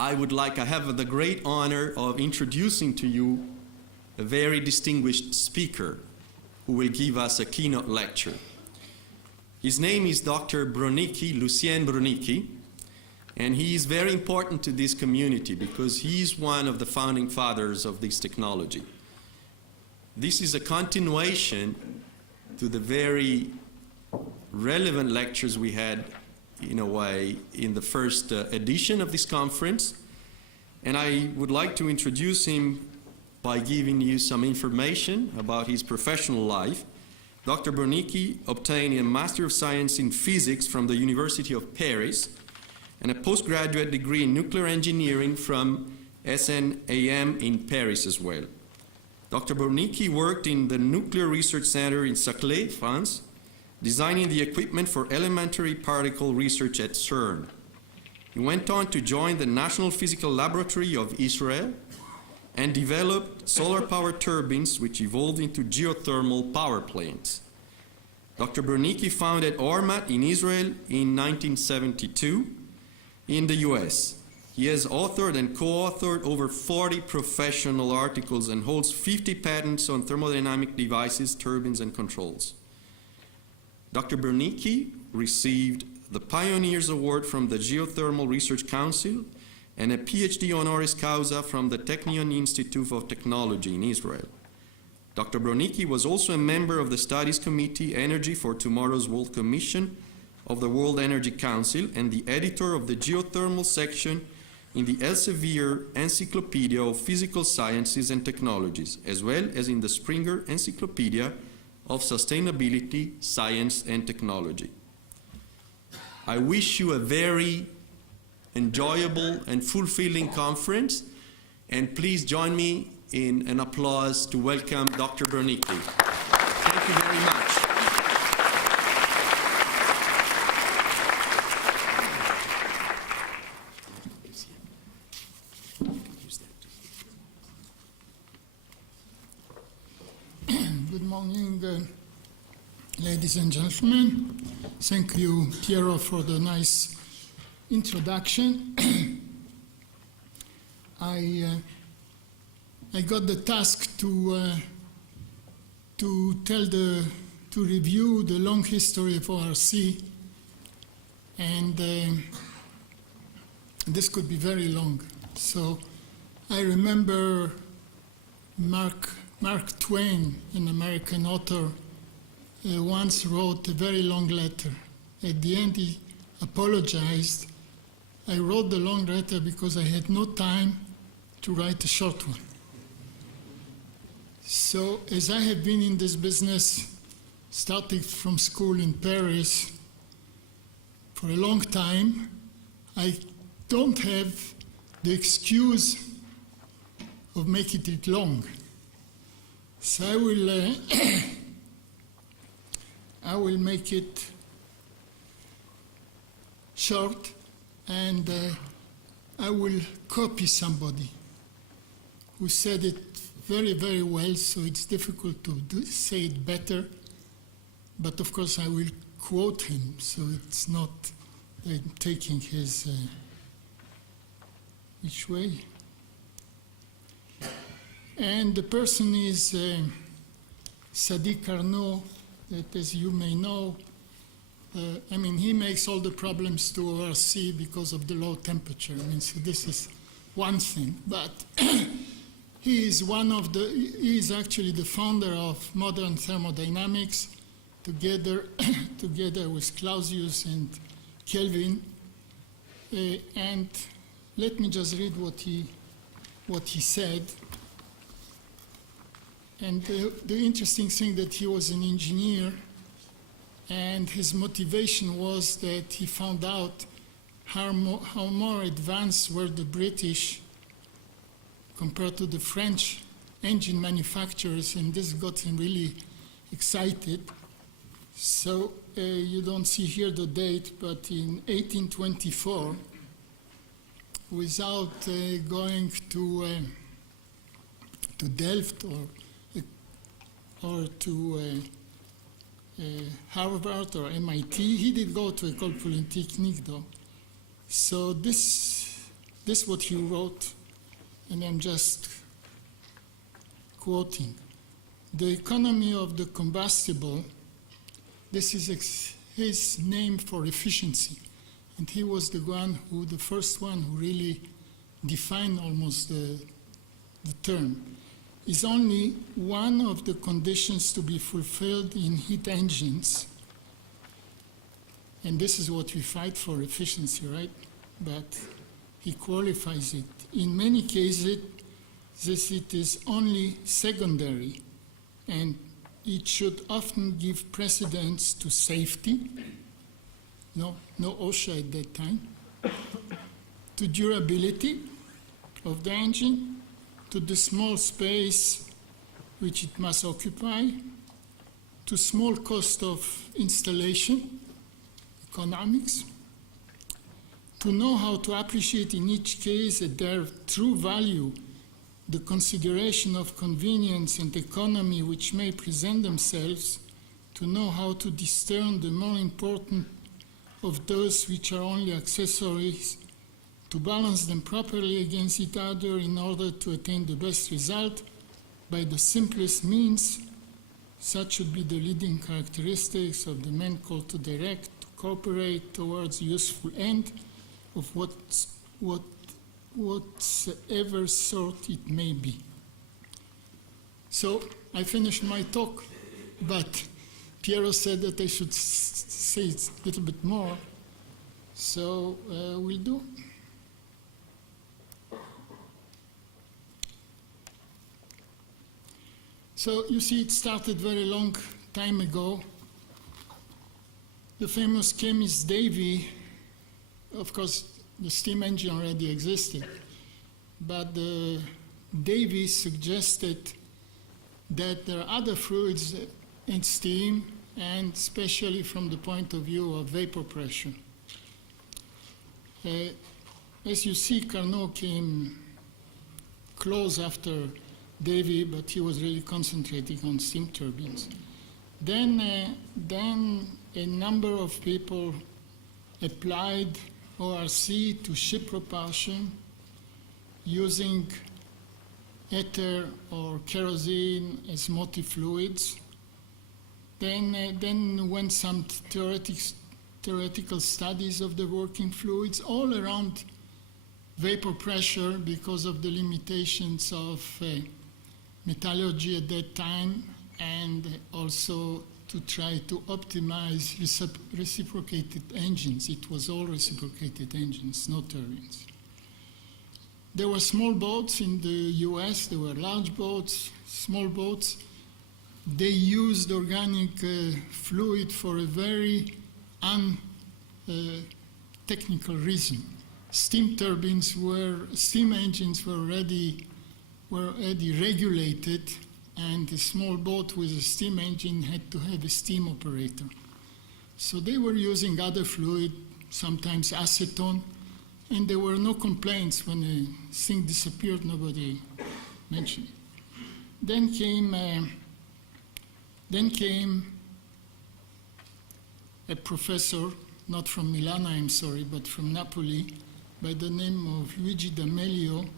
I have the great honor of introducing to you a very distinguished speaker who will give us a keynote lecture. His name is Dr. Bronicki, Lucien Bronicki, and he is very important to this community because he is one of the founding fathers of this technology. This is a continuation to the very relevant lectures we had, in a way, in the first edition of this conference. And I would like to introduce him by giving you some information about his professional life. Dr. Bronicki obtained a Master of Science in Physics from the University of Paris and a postgraduate degree in nuclear engineering from SNAM in Paris as well. Dr. Bronicki worked in the Nuclear Research Center in Saclay, France, designing the equipment for elementary particle research at CERN. He went on to join the National Physical Laboratory of Israel and developed solar-powered turbines which evolved into geothermal power plants. Dr. Bronicki founded ORMAT in Israel in 1972 in the US. He has authored and co-authored over 40 professional articles and holds 50 patents on thermodynamic devices, turbines, and controls. Dr. Bronicki received the Pioneers Award from the Geothermal Research Council and a PhD honoris causa from the Technion Institute of Technology in Israel. Dr. Bronicki was also a member of the Studies Committee Energy for Tomorrow's World Commission of the World Energy Council and the editor of the geothermal section in the Elsevier Encyclopedia of Physical Sciences and Technologies, as well as in the Springer Encyclopedia of Sustainability, Science and Technology. I wish you a very enjoyable and fulfilling conference, and please join me in an applause to welcome Dr. Bronicki. Thank you very much. Good morning, ladies and gentlemen. Thank you, Piero, for the nice introduction. I got the task to review the long history of ORC, and this could be very long. So I remember Mark Twain, an American author, once wrote a very long letter. At the end, he apologized. I wrote the long letter because I had no time to write a short one. So, as I have been in this business, starting from school in Paris for a long time, I don't have the excuse of making it long. So I will make it short, and I will copy somebody who said it very, very well, so it's difficult to say it better. But of course, I will quote him, so it's not taking his which way. And the person is Sadiq Carnot, that, as you may know, he makes all the problems to ORC because of the low temperature. So this is one thing. But he is actually the founder of modern thermodynamics, together with Clausius and Kelvin. And let me just read what he said. And the interesting thing that he was an engineer, and his motivation was that he found out how more advanced were the British compared to the French engine manufacturers, and this got him really excited. So you don't see here the date, but in 1824, without going to Delft or to Harvard or MIT. He did go to École Polytechnique, though. So this this is what he wrote, and I'm just quoting. The economy of the combustible, this is his name for efficiency. And he was the first one who really defined almost the term, is only one of the conditions to be fulfilled in heat engines. And this is what we fight for, efficiency, right? But he qualifies it. In many cases, it is only secondary, and it should often give precedence to safety. No OSHA at that time. To durability of the engine, to the small space which it must occupy, to small cost of installation, economics, to know how to appreciate in each case at their true value the consideration of convenience and economy which may present themselves, to know how to discern the more important of those which are only accessories, to balance them properly against each other in order to attain the best result by the simplest means. Such should be the leading characteristics of the man called to direct, to cooperate towards useful end of whatsoever sort it may be. So I finished my talk, but Piero said that I should say it a little bit more, so we'll do. So you see, it started very long time ago. The famous chemist Davy, of course, the steam engine already existed, but Davy suggested that there are other fluids in steam, and especially from the point of view of vapor pressure. As you see, Carnot came close after Davy, but he was really concentrating on steam turbines. Then a number of people applied ORC to ship propulsion using ether or kerosene as motive fluids. Then went some theoretical studies of the working fluids all around vapor pressure because of the limitations of metallurgy at that time, and also to try to optimize reciprocated engines. It was all reciprocated engines, no turbines. There were small boats in the US, there were large boats, small boats. They used organic fluid for a very technical reason. Steam engines were already regulated, and a small boat with a steam engine had to have a steam operator. So they were using other fluid, sometimes acetone, and there were no complaints when a thing disappeared. Nobody mentioned it. Then came a professor, not from Milan, I'm sorry, but from Napoli, by the name of Luigi D'Amelio,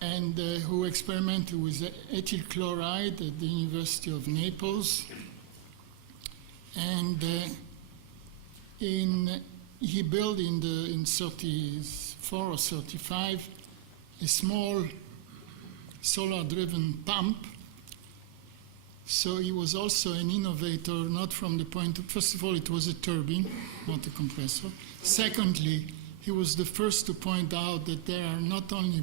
and who experimented with ethyl chloride at the University of Naples. And he built in 34 or 35 a small solar-driven pump. So he was also an innovator, not from the point of, first of all, it was a turbine, not a compressor. Secondly, he was the first to point out that there are not only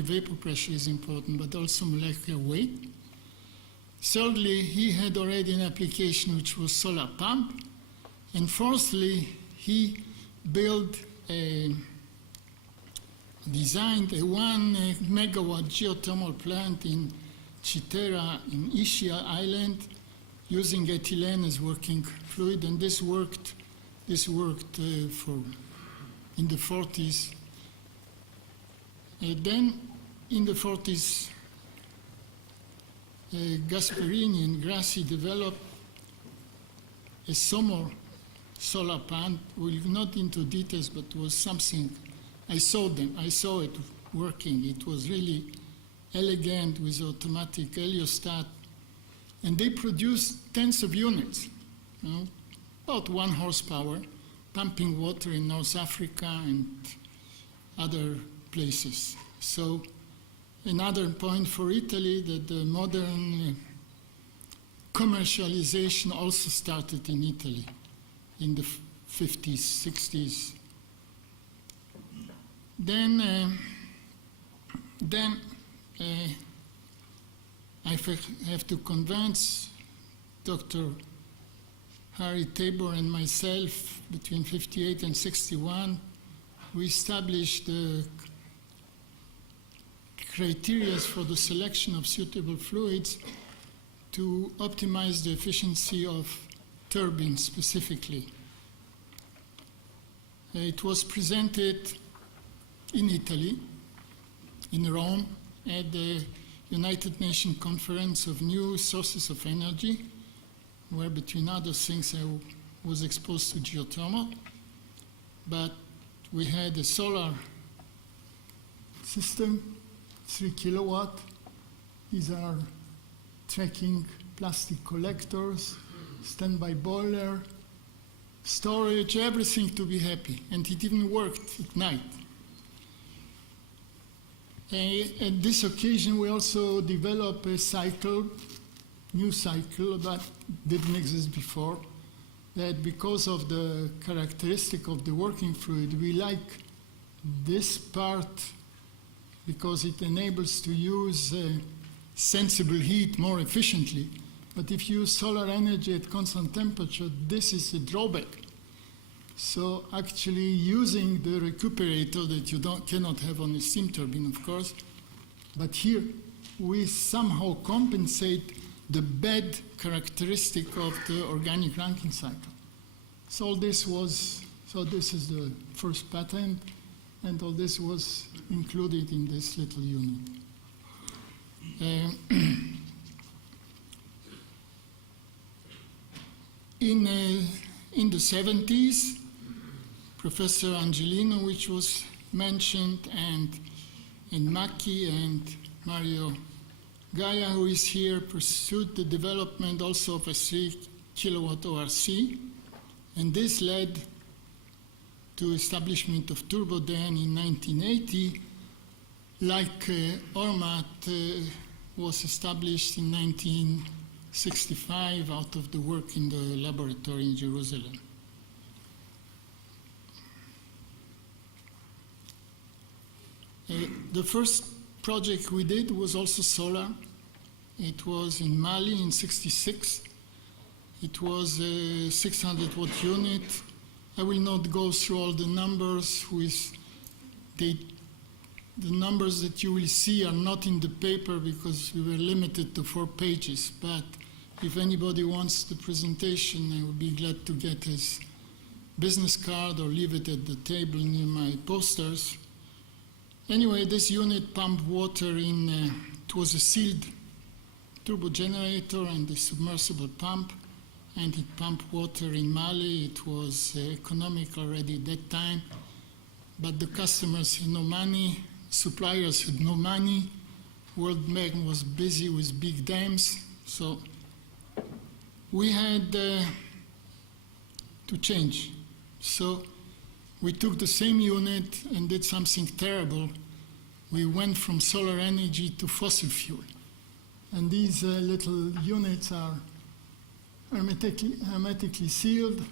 vapor pressure is important, but also molecular weight. Thirdly, he had already an application which was solar pump. And fourthly, he designed a 1 megawatt geothermal plant in Chitera in Ischia Island using ethylene as working fluid, and this worked in the 40s. Then in the 40s, Gasparini and Grassi developed a solar plant. We'll not into details, but it was something I saw them. I saw it working. It was really elegant with automatic heliostat. And they produced tens of units, you know, about 1 horsepower, pumping water in North Africa and other places. So another point for Italy that the modern commercialization also started in Italy in the 50s, 60s. Then I have to convince Dr. Harry Tabor and myself between 58 and 61. We established the criteria for the selection of suitable fluids to optimize the efficiency of turbines specifically. It was presented in Italy, in Rome, at the United Nations Conference of New Sources of Energy, where between other things I was exposed to geothermal. But we had a solar system, 3 kilowatt. These are tracking plastic collectors, standby boiler, storage, everything to be happy. And it even worked at night. At this occasion, we also developed a cycle, new cycle that didn't exist before, that because of the characteristic of the working fluid, we like this part because it enables to use sensible heat more efficiently. But if you use solar energy at constant temperature, this is a drawback. So actually using the recuperator that you cannot have on a steam turbine, of course, but here we somehow compensate the bad characteristic of the organic Rankine cycle. So this is the first patent, and all this was included in this little unit. In the 70s, Professor Angelino, which was mentioned, and Macchi and Mario Gaia, who is here, pursued the development also of a 3 kilowatt ORC, and this led to establishment of Turboden in 1980, like ORMAT was established in 1965 out of the work in the laboratory in Jerusalem. The first project we did was also solar. It was in Mali in '66. It was a 600 watt unit. I will not go through all the numbers. The numbers that you will see are not in the paper because we were limited to 4 pages. But if anybody wants the presentation, I would be glad to get his business card or leave it at the table near my posters. Anyway, this unit pumped water in, it was a sealed turbo generator and a submersible pump, and it pumped water in Mali. It was economic already at that time, but the customers had no money, suppliers had no money, World Bank was busy with big dams, so we had to change. So we took the same unit and did something terrible. We went from solar energy to fossil fuel. And these little units are hermetically sealed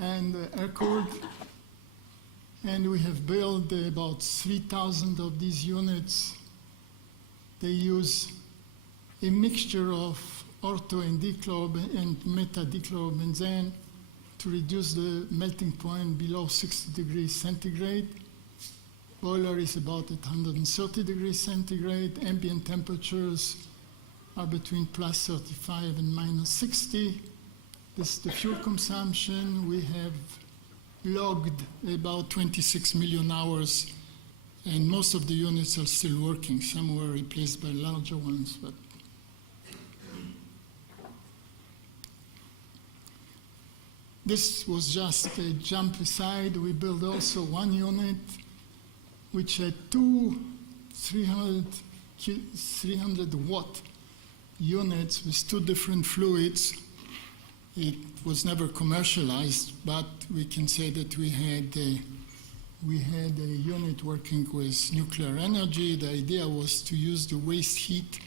and air-cooled. And we have built about 3,000 of these units. They use a mixture of ortho and meta-dichlorobenzene to reduce the melting point below 60 degrees centigrade. Boiler is about at 130 degrees centigrade. Ambient temperatures are between plus 35 and minus 60. This is the fuel consumption. We have logged about 26 million hours, and most of the units are still working. Some were replaced by larger ones, but this was just a jump aside. We built also one unit which had two 300-watt units with two different fluids. It was never commercialized, but we can say that we had a unit working with nuclear energy. The idea was to use the waste heat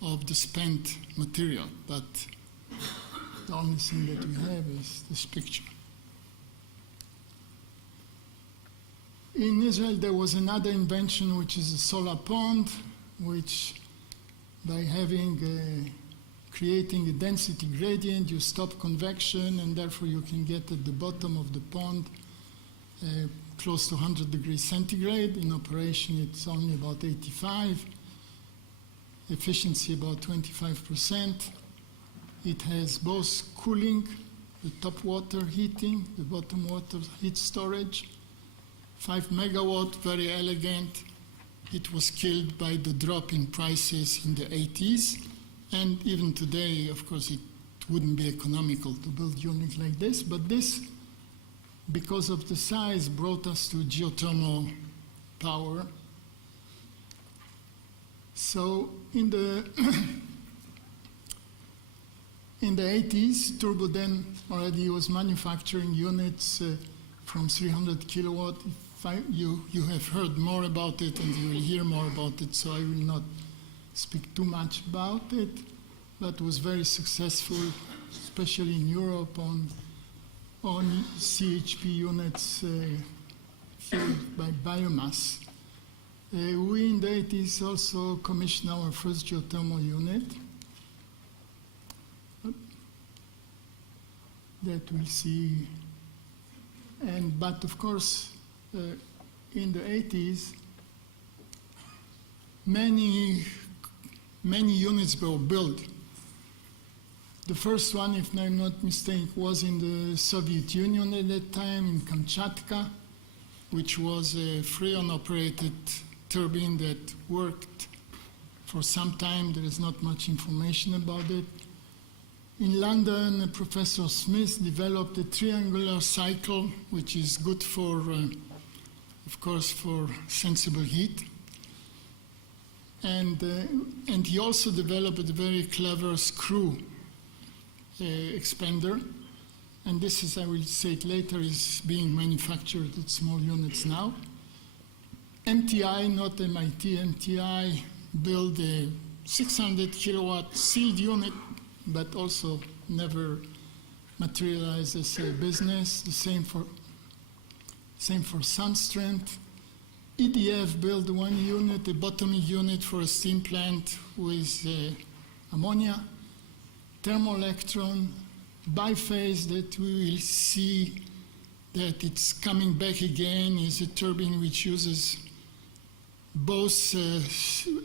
of the spent material, but the only thing that we have is this picture. In Israel, there was another invention, which is a solar pond, which by creating a density gradient, you stop convection, and therefore you can get at the bottom of the pond close to 100 degrees centigrade. In operation, it's only about 85. Efficiency about 25%. It has both cooling, the top water heating, the bottom water heat storage. 5 megawatt, very elegant. It was killed by the drop in prices in the 80s. And even today, of course, it wouldn't be economical to build units like this. But this, because of the size, brought us to geothermal power. So in the in the 80s, Turboden already was manufacturing units from 300 kilowatt. You have heard more about it, and you will hear more about it, so I will not speak too much about it, but it was very successful, especially in Europe, on CHP units fueled by biomass. We in the 80s also commissioned our first geothermal unit that we'll see. But of course, in the 80s, many units were built. The first one, if I'm not mistaken, was in the Soviet Union at that time, in Kamchatka, which was a Freon-operated turbine that worked for some time. There is not much information about it. In London, Professor Smith developed a triangular cycle, which is good for, of course, for sensible heat. And he also developed a very clever screw expander. And this is, I will say it later, is being manufactured at small units now. MTI, not MIT, MTI built a 600 kilowatt sealed unit, but also never materialized as a business. The same for Sunstrength. EDF built one unit, a bottoming unit for a steam plant with ammonia. Thermoelectron, biphase, that we will see that it's coming back again, is a turbine which uses both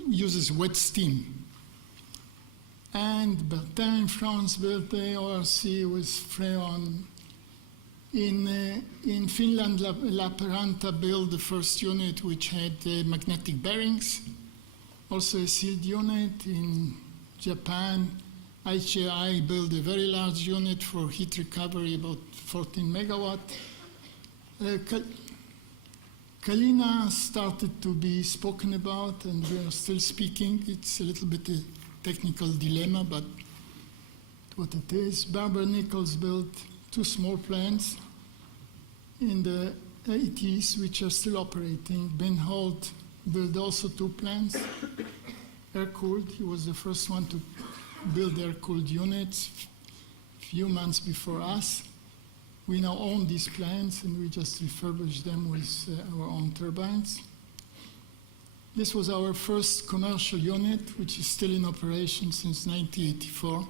uses wet steam. And Bertin in France built the ORC with Freon. In Finland, La Peranta built the first unit which had magnetic bearings, also a sealed unit. In Japan, IHI built a very large unit for heat recovery, about 14 megawatt. Kalina started to be spoken about, and we are still speaking. It's a little bit a technical dilemma, but what it is. Barber-Nichols built two small plants in the 80s, which are still operating. Ben Holt built also two plants, air-cooled. He was the first one to build air-cooled units a few months before us. We now own these plants, and we just refurbish them with our own turbines. This was our first commercial unit, which is still in operation since 1984.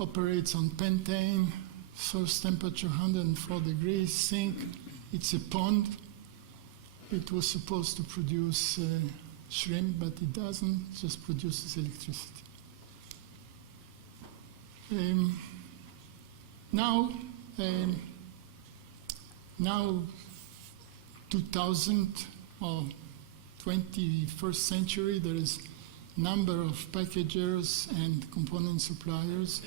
Operates on pentane, source temperature 104 degrees, sink. It's a pond. It was supposed to produce shrimp, but it doesn't, it just produces electricity. Now 2000 or 21st century, there is a number of packagers and component suppliers.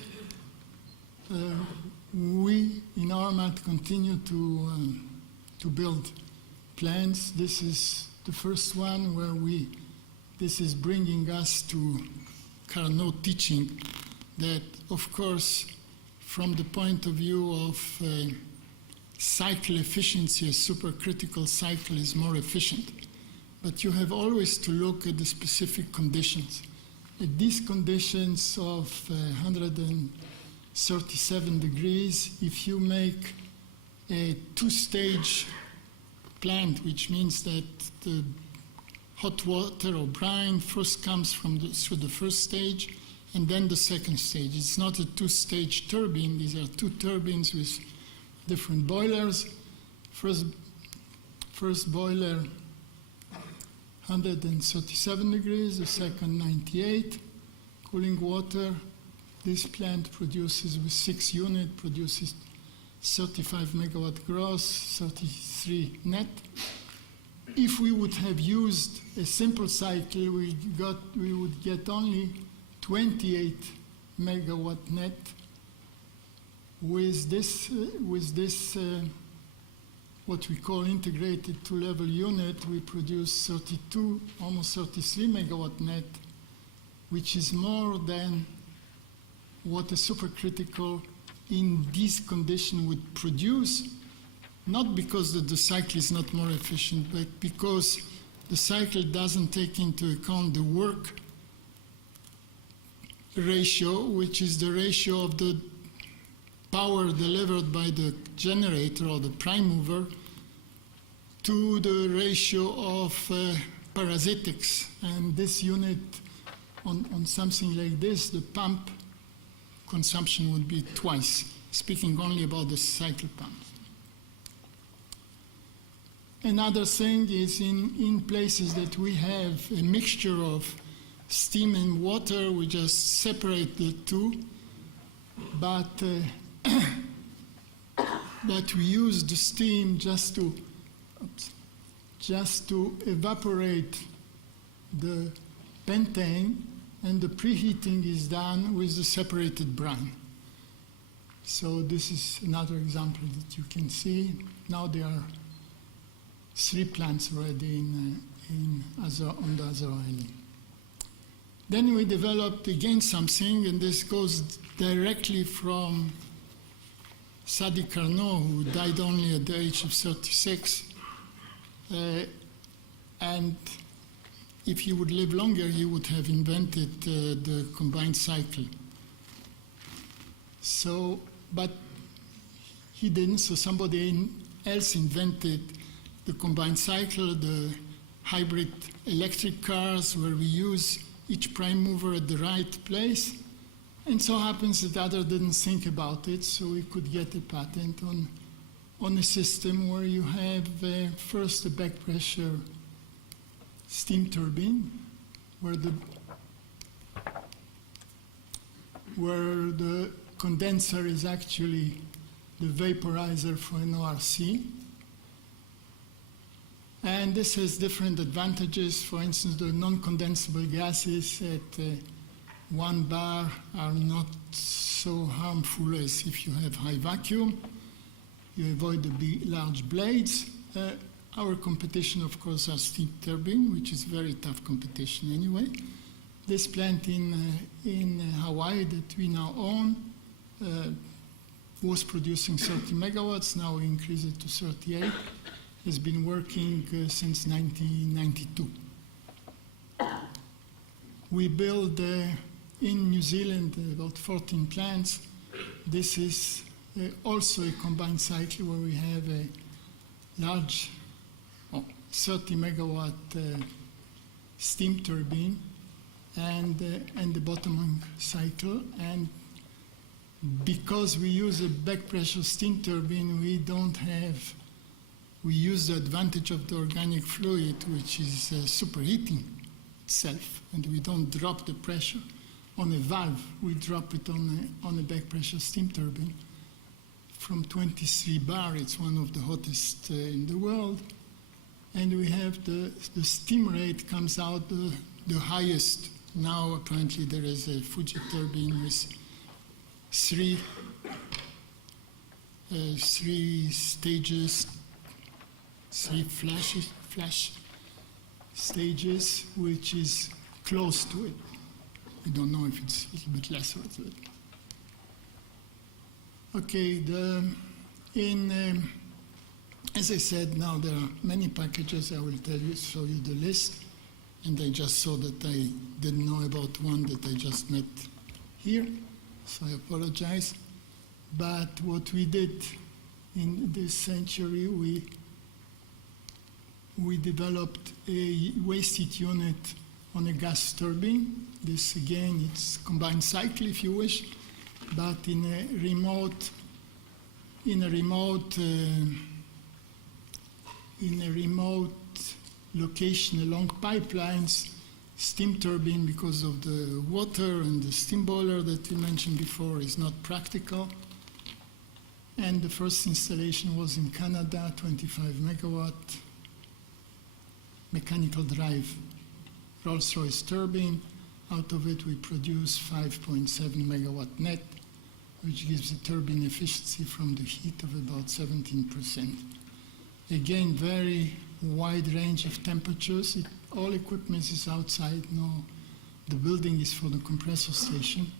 We in Armat continue to build plants. This is the first one where this is bringing us to Carnot teaching that, of course, from the point of view of cycle efficiency, a supercritical cycle is more efficient. But you have always to look at the specific conditions. At these conditions of 137 degrees, if you make a two-stage plant, which means that the hot water or brine first comes through the first stage and then the second stage. It's not a two-stage turbine. These are two turbines with different boilers. First boiler 137 degrees, the second 98. Cooling water, this plant produces with 6 units, produces 35 megawatt gross, 33 net. If we would have used a simple cycle, we would get only 28 megawatt net. With this what we call integrated two-level unit, we produce 32, almost 33 megawatt net, which is more than what a supercritical in this condition would produce, not because the cycle is not more efficient, but because the cycle doesn't take into account the work ratio, which is the ratio of the power delivered by the generator or the prime mover to the ratio of parasitics. And this unit, on something like this, the pump consumption would be twice, speaking only about the cycle pumps. Another thing is in places that we have a mixture of steam and water, we just separate the two, but we use the steam just to evaporate the pentane, and the preheating is done with the separated brine. So this is another example that you can see. Now there are 3 plants already on the Azor Island. Then we developed again something, and this goes directly from Sadi Carnot, who died only at the age of 36. And if he would live longer, he would have invented the combined cycle. So, but he didn't, so somebody else invented the combined cycle, the hybrid electric cars, where we use each prime mover at the right place. And so happens that others didn't think about it, so we could get a patent on a system where you have first a back pressure steam turbine, where the condenser is actually the vaporizer for an ORC. And this has different advantages. For instance, the non-condensable gases at 1 bar are not so harmful as if you have high vacuum. You avoid the large blades. Our competition, of course, are steam turbine, which is very tough competition anyway. This plant in Hawaii that we now own was producing 30 megawatts. Now we increase it to 38. Has been working since 1992. We build in New Zealand about 14 plants. This is also a combined cycle where we have a large 30 megawatt steam turbine and the bottom cycle. And because we use a back pressure steam turbine, we use the advantage of the organic fluid, which is superheating itself, and we don't drop the pressure on a valve. We drop it on a back pressure steam turbine. From 23 bar, it's one of the hottest in the world. And we have the steam rate comes out the highest. Now apparently there is a Fuji turbine with three see flash stages, which is close to it. We don't know if it's a little bit less or a little bit. Okay, as I said, now there are many packages. I will show you the list. And I just saw that I didn't know about one that I just met here, so I apologize. But what we did in this century, we developed a waste heat unit on a gas turbine. This again, it's combined cycle if you wish, but in a remote location along pipelines, steam turbine, because of the water and the steam boiler that we mentioned before, is not practical. And the first installation was in Canada, 25 megawatt mechanical drive Rolls-Royce turbine. Out of it we produce 5.7 megawatt net, which gives a turbine efficiency from the heat of about 17%. Again, very wide range of temperatures. All equipment is outside. No, the building is for the compressor station.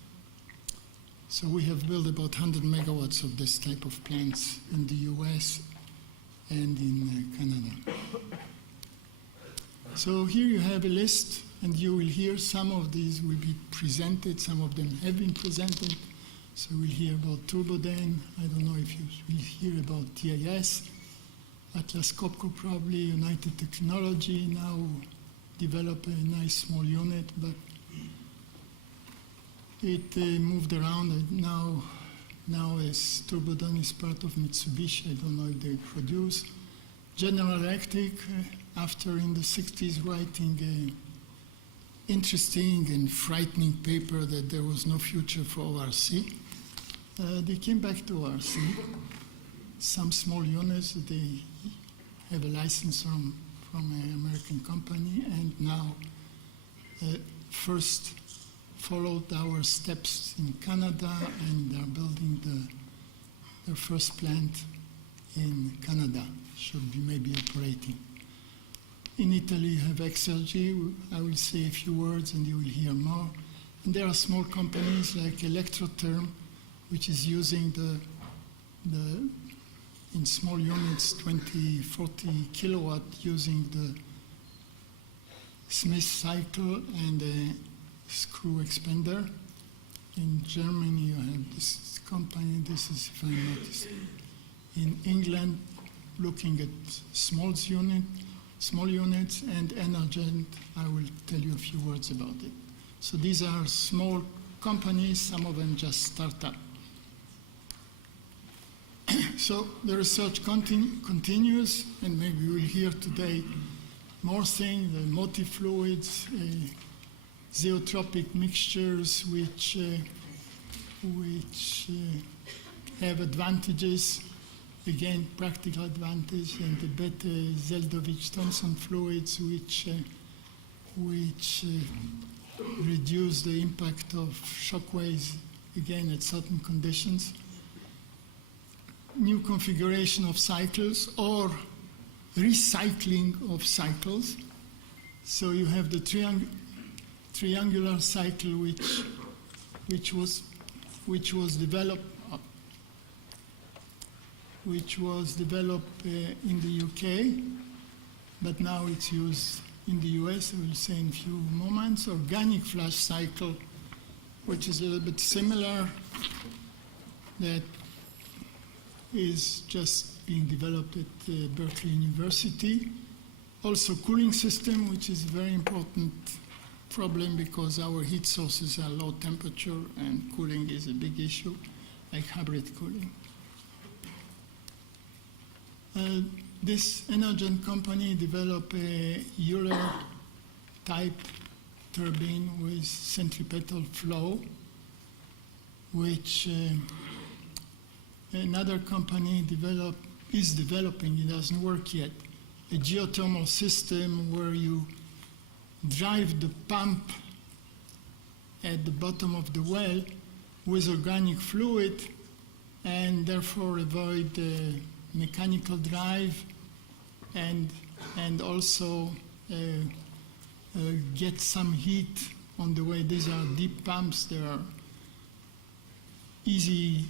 So we have built about 100 megawatts of this type of plants in the US and in Canada. So here you have a list, and you will hear some of these will be presented. Some of them have been presented. So we'll hear about Turboden. I don't know if you will hear about TIS. Atlas Copco probably, United Technology now develop a nice small unit, but it moved around. And now as Turboden is part of Mitsubishi, I don't know if they produce. General Electric, after in the 60s writing an interesting and frightening paper that there was no future for ORC, they came back to ORC. Some small units, they have a license from an American company, and now first followed our steps in Canada, and they're building their first plant in Canada, should be maybe operating. In Italy, you have Exergy. I will say a few words and you will hear more. And there are small companies like Electrotherm, which is using in small units, 20, 40 kilowatt, using the Smith cycle and a screw expander. In Germany, you have this company. This is, if I notice. In England, looking at small units, and Energent, I will tell you a few words about it. So these are small companies, some of them just start up. So the research continues, and maybe we'll hear today more things, the multi-fluids, zeotropic mixtures, which have advantages, again, practical advantage, and the Bete-Zeldovich-Thomson fluids, which reduce the impact of shock waves, again, at certain conditions. New configuration of cycles or recycling of cycles. So you have the triangular cycle, which was developed in the UK, but now it's used in the US. I will say in a few moments. Organic flash cycle, which is a little bit similar, that is just being developed at Berkeley University. Also cooling system, which is a very important problem because our heat sources are low temperature and cooling is a big issue, like hybrid cooling. This Energent company developed a Euler type turbine with centripetal flow, which another company is developing, it doesn't work yet, a geothermal system where you drive the pump at the bottom of the well with organic fluid and therefore avoid mechanical drive and also get some heat on the way. These are deep pumps. They are easy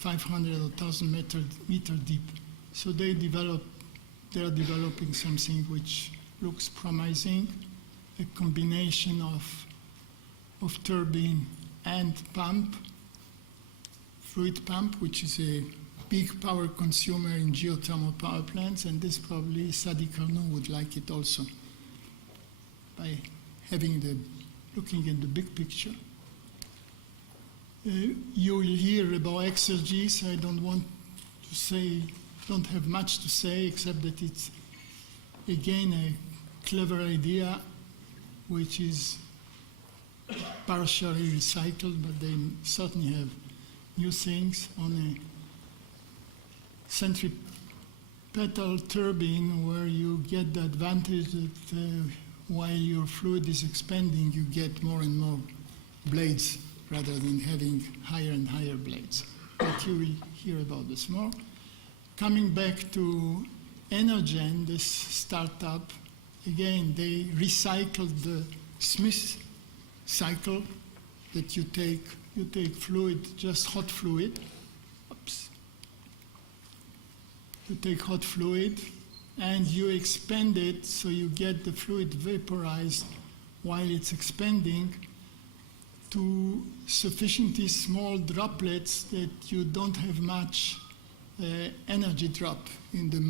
500 or 1,000 meter deep. So they are developing something which looks promising, a combination of turbine and pump, fluid pump, which is a big power consumer in geothermal power plants, and this probably Sadi Carnot would like it also by looking at the big picture. You will hear about exergies. I don't have much to say except that it's again a clever idea which is partially recycled, but they certainly have new things on a centripetal turbine where you get the advantage that while your fluid is expanding, you get more and more blades rather than having higher and higher blades. But you will hear about this more. Coming back to Energen, this startup, again, they recycled the Smith cycle that you take fluid, just hot fluid. Oops. You take hot fluid and you expand it so you get the fluid vaporized while it's expanding to sufficiently small droplets that you don't have much energy drop in the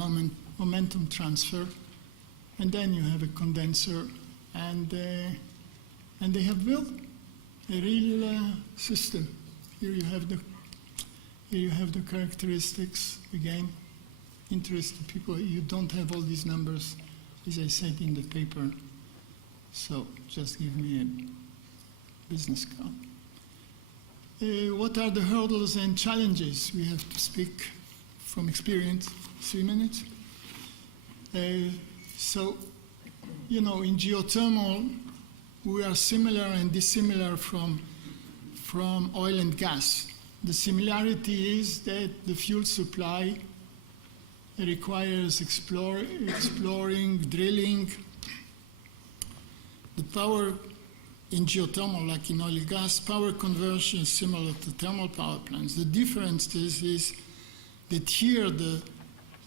momentum transfer. And then you have a condenser, and they have built a real system. Here you have the characteristics. Again, interested people. You don't have all these numbers, as I said in the paper. So just give me a business card. What are the hurdles and challenges? We have to speak from experience. 3 minutes. So, in geothermal, we are similar and dissimilar from oil and gas. The similarity is that the fuel supply requires exploring, drilling. The power in geothermal, like in oil and gas, power conversion is similar to thermal power plants. The difference is that here the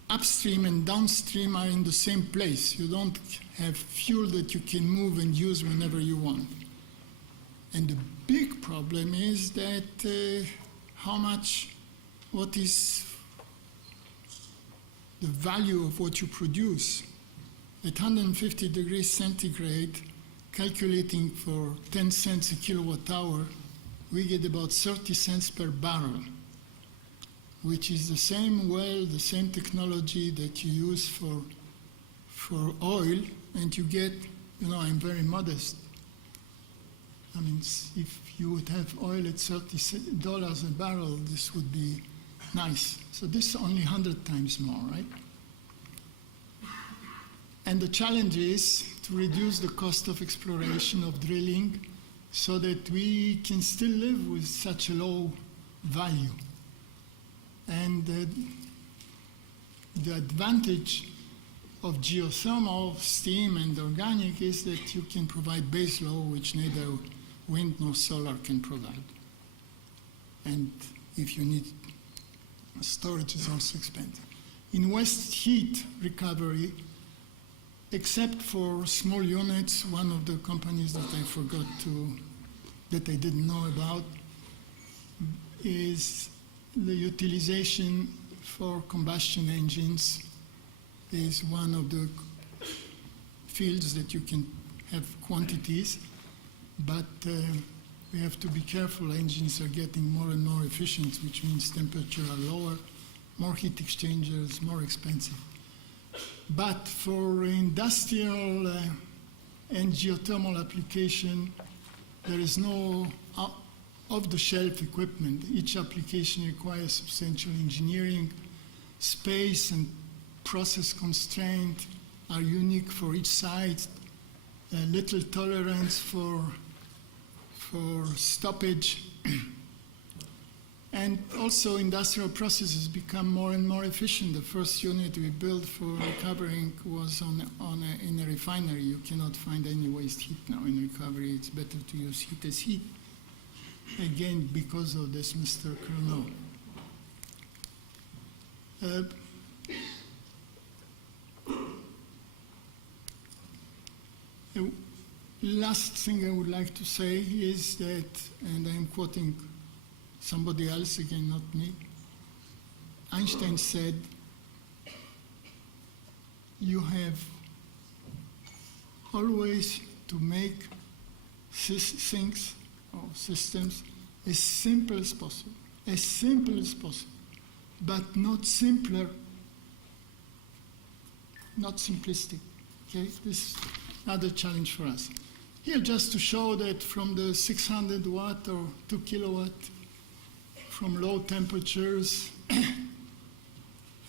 upstream and downstream are in the same place. You don't have fuel that you can move and use whenever you want. And the big problem is that what is the value of what you produce? At 150 degrees centigrade, calculating for 10 cents a kilowatt hour, we get about 30 cents per barrel, which is the same well, the same technology that you use for oil, and you get, I'm very modest. I mean, if you would have oil at $30 a barrel, this would be nice. So this is only 100 times more, right? And the challenge is to reduce the cost of exploration, of drilling, so that we can still live with such a low value. And the advantage of geothermal, steam, and organic is that you can provide base load, which neither wind nor solar can provide. And if you need storage, is also expensive. In waste heat recovery, except for small units, one of the companies that that I didn't know about is the utilization for combustion engines is one of the fields that you can have quantities, but we have to be careful. Engines are getting more and more efficient, which means temperature are lower, more heat exchangers, more expensive. But for industrial and geothermal application, there is no off-the-shelf equipment. Each application requires substantial engineering. Space and process constraint are unique for each site. Little tolerance for stoppage. And also industrial processes become more and more efficient. The first unit we built for recovering was in a refinery. You cannot find any waste heat now in recovery. It's better to use heat as heat. Again, because of this Mr. Carnot. The last thing I would like to say is that, and I'm quoting somebody else again, not me, Einstein said, you have always to make things or systems as simple as possible, but not simpler, not simplistic. Okay, this is another challenge for us. Here, just to show that from the 600 watt or 2 kilowatt, from low temperatures,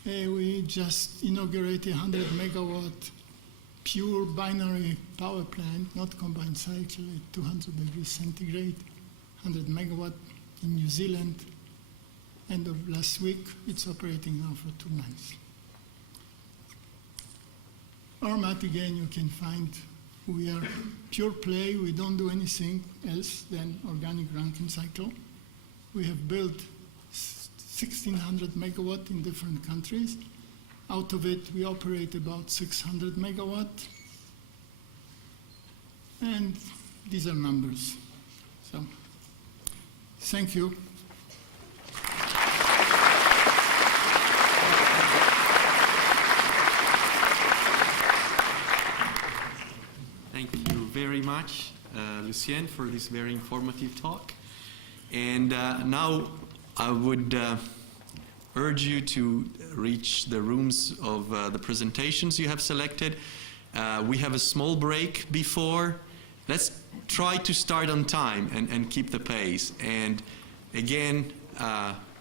we just inaugurated a 100 megawatt pure binary power plant, not combined cycle, at 200 degrees centigrade, 100 megawatt in New Zealand. End of last week, it's operating now for 2 months. Our map again, you can find we are pure play. We don't do anything else than organic Rankine cycle. We have built 1,600 megawatt in different countries. Out of it, we operate about 600 megawatt. And these are numbers. So, thank you. Thank you very much, Lucien, for this very informative talk. And now I would urge you to reach the rooms of the presentations you have selected. We have a small break before. Let's try to start on time and keep the pace. And again,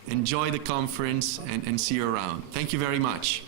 enjoy the conference and see you around. Thank you very much.